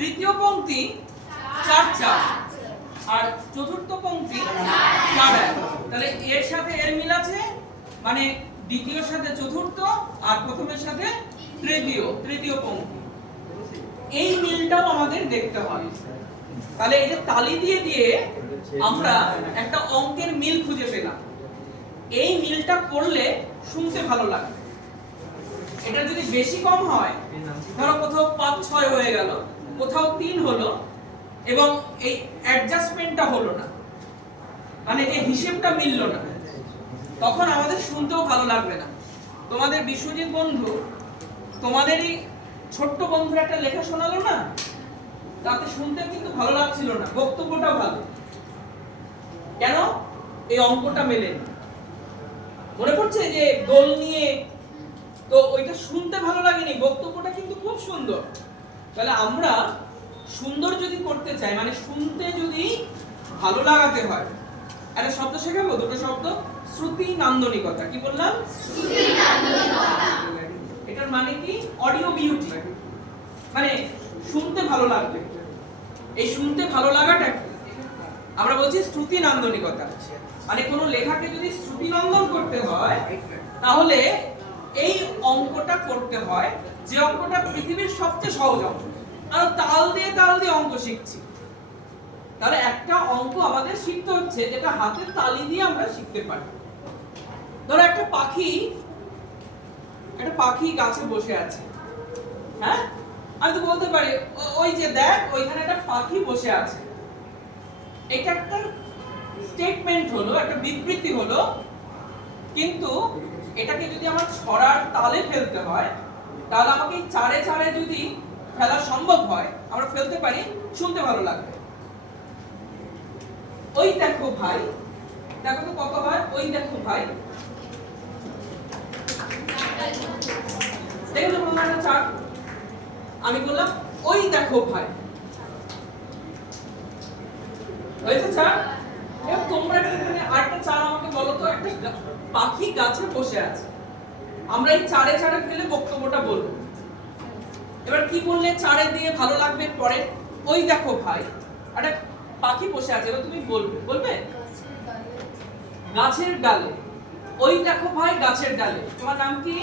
তৃতীয় পংক্তি 4 4 আর চতুর্থ পংক্তি 4 1। তাহলে এর সাথে এর মিল আছে, মানে দ্বিতীয়র সাথে চতুর্থ আর প্রথমের সাথে তৃতীয় পংক্তি। এই মিলটাও আমাদের দেখতে হয়। তাহলে এই যে তালি দিয়ে দিয়ে আমরা একটা অঙ্কের মিল খুঁজে পেলাম। এই মিলটা করলে শুনতে ভালো লাগবে। এটা যদি বেশি কম হয়, ধরো কোথাও 5 6 হয়ে গেল, কোথাও 3 হলো, এবং এই অ্যাডজাস্টমেন্টটা হলো না, মানে এই হিসাবটা মিললো না, তখন আমাদের শুনতেও ভালো লাগবে না। তোমাদের বিশ্বজিৎ বন্ধু তোমাদেরই ছোট্ট বন্ধুর একটা লেখা শোনালো না, তাতে শুনতে কিন্তু ভালো লাগছিল না, বক্তব্যটাও ভালো। কেন? এই অঙ্কটা মেলেনি। মনে পড়ছে যে দোল নিয়ে, তো ওইটা শুনতে ভালো লাগেনি, বক্তব্যটা কিন্তু খুব সুন্দর। তাহলে আমরা সুন্দর যদি করতে চাই, মানে শুনতে যদি ভালো লাগাতে হয়, একটা শব্দ শেখাবো, দুটো শব্দ, শ্রুতি নান্দনিকতা। কি বললাম? শ্রুতি নান্দনিকতা। এটার মানে কি? অডিও বিউটি, মানে শুনতে ভালো লাগবে। এই শুনতে ভালো লাগাটা আমরা বলছি শ্রুতি নান্দনিকতা। মানে কোনো লেখাকে যদি শ্রুতি নন্দন করতে হয়, তাহলে এই অঙ্কটা করতে হয়, যে অঙ্কটা পৃথিবীর সবচেয়ে সহজ অঙ্ক। আর তাল দিয়ে অঙ্ক শিখছি। তাহলে একটা অঙ্ক আমাদের শিখতে হচ্ছে যেটা হাতের তালি দিয়ে আমরা শিখতে পারি। ধরো একটা পাখি গাছে বসে আছে, হ্যাঁ, আমি তো বলতে পারি ওই যে দেখ ওইখানে একটা পাখি বসে আছে। এটা একটা স্টেটমেন্ট হলো, একটা বিবৃতি হলো, কিন্তু এটাকে যদি আমার ছড়ার তালে ফেলতে হয়, তাহলে আমাকে চারে চারে যদি ফেলা সম্ভব হয়, আমরা ফেলতে পারি, শুনতে ভালো লাগবে। ওই দেখো ভাই, দেখো তো কত হয়, ওই দেখো ভাই, দেখো তো একটা চার, আমি বললাম ওই দেখো ভাই, হয়েছে চার। এবার তোমরা এখানে আরেকটা চার আমাকে বলো তো, একটা পাখি গাছে বসে আছে, আমরা এই চারে চারে ফেলে বক্তব্যটা বলবো। এবার কি বললে চারে দিয়ে ভালো লাগবে? পরে ওই দেখো ভাই, একটা পাখি বসে আছে, এবার তুমি বলবে গাছের ডালে। ওই দেখো ভাই গাছের ডালে। তোমার নাম কি?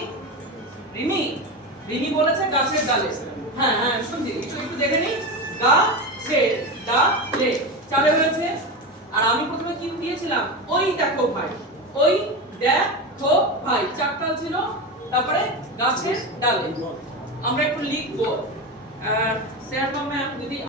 রিমি বলেছে গাছের ডালে। হ্যাঁ হ্যাঁ শুনছি, একটু দেখে নিই। গাছের ডালে চারে হয়েছে। আর আমি প্রথমে কি দিয়েছিলাম? ওই দেখো ভাই, ওই দেখো ভাই, চারটাল ছিল। তারপরে গাছের ডালে। আমরা একটু লিখবো, স্যার ম্যাম যদি